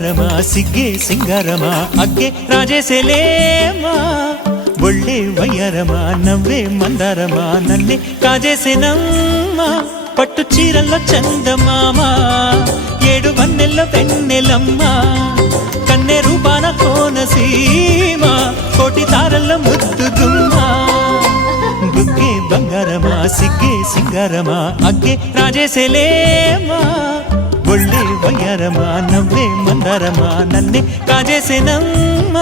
ಬಂಗಾರಮ ಸಿಗ್ಗೆ ಸಿಂಗಾರಮ ಅಗ್ಗೆ ರಾಜೇಸೆಲೇಮಾ ಒಳ್ಳೆ వయ్యారమ నవ్వే మందారమ నన్నే కాజేసేనమ్మ పట్టు చీరల్లో చందమామ ఏడు వన్నెల్లో వెన్నెలమ్మ కన్నె రూపాన కోనసీమ కోటి తారల్లో ముద్దు గుమ్మ బుగ్గే బంగారమ సిగ్గే సింగారమ అగ్గే రాజేసెలేమా ఒళ్ళే వయ్యారమ నవ్వే మందారమ నన్నే కాజేసేనమ్మ